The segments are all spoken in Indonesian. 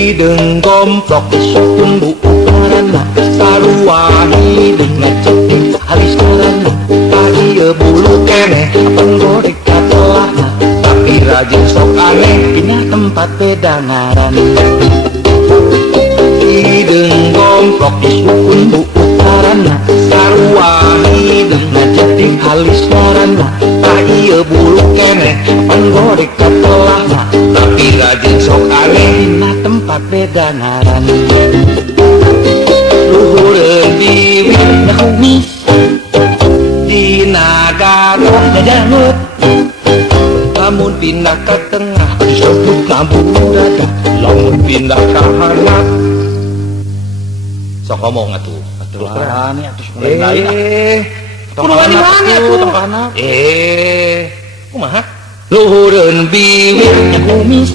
Hideung gomplok disukun buku karana sarua hideung ngeceting alis karana ieu bulu keneh penggodek katelahna tapi rajin sok aneh pindah tempat beda ngaran. Hideung gomplok disukun buku karana sarua hideung ngeceting alis karana ieu bulu keneh penggodek katelahna tapi rajin sok aneh pindah tempat beda ngaran. Luhureun bibirna kumis dina gadoh dadangut lamun pindah ke tengah disebut ngabulu dada lamun pindah ke handap sok ngomong atuh Wani atuh mulai lain kudu wani wani atuh tong kana kumaha luhureun bibirna kumis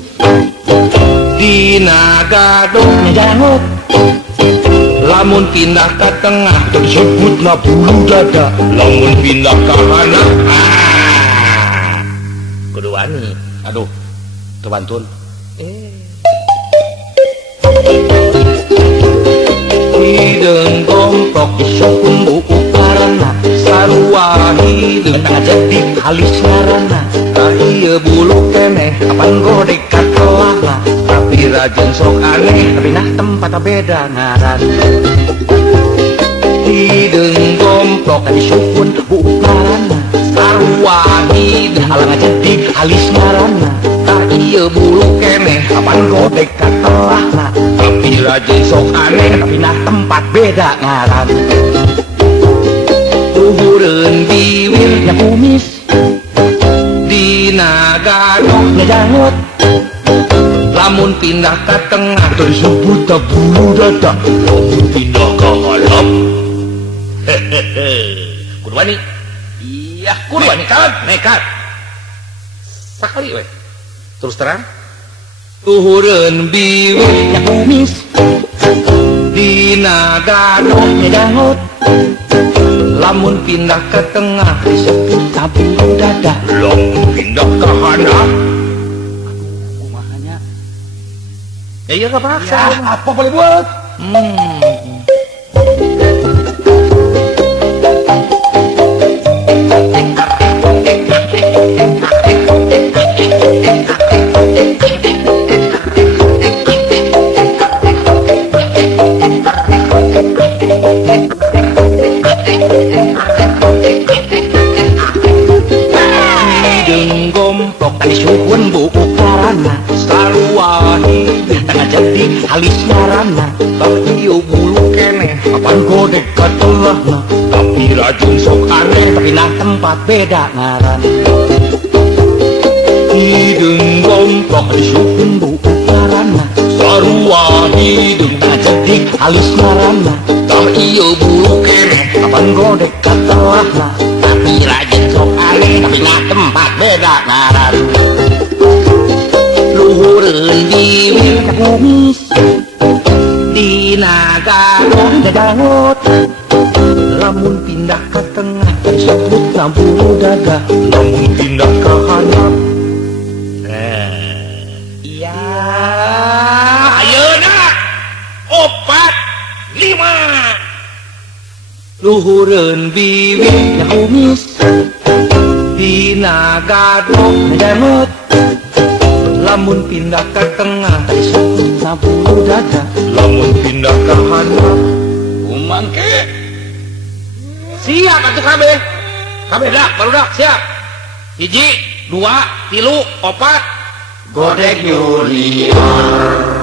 dina gadoh dadangut lamun pindah ke tengah disebut bulu dada lamun pindah ke handap kudu wani aduh teu bantun hideung gomplok disukun buku karana sarua hideung ngajadi halis ngaranna ieu bulu keneh kapan godek katelahna tapi rajin sok aneh pindah tempat beda ngaran. Hideung gomplok disukun buku karana sarua hideung alang ngajadi halis ngaranna ieu bulu keneh kapan godek katelahna tapi rajin sok aneh pindah tempat beda ngaran. Luhureun bibirna kumis dina gadoh dadangut lamun pindah ke tengah disebut bulu dada lamun pindah ke handap kudu wani iya kudu wani kan nekat sakali we terus terang. Luhureun bibirna kumis dina gadoh dadangut lamun pindah ke tengah disebut bulu dada lamun pindah ke handap kumahanya ya iya kepaksa ya, apa boleh buat hideung gomplok disukun buku karana sarua hideung ngajadi halis ngaranna ieu bulu keneh kapan godek katelahna tapi rajin sok aneh pindah tempat beda ngaran. Hideung gomplok disukun buku karana sarua hideung ngajadi halis ngaranna ieu bulu keneh kapan godek katelahna tapi rajin sok aneh pindah tempat beda ngaran. Luhureun bibirna kumis dina gadoh dadangut lamun pindah ke tengah disebut bulu dada lamun pindah ke handap iya ayeuna 4 5. Luhureun bibirna kumis dina gadoh dadangut lamun pindah ke tengah disebut bulu dada lamun pindah ke handap kumangke siap atuh kabeh dak barudak siap 1 2 3 4 godek junior.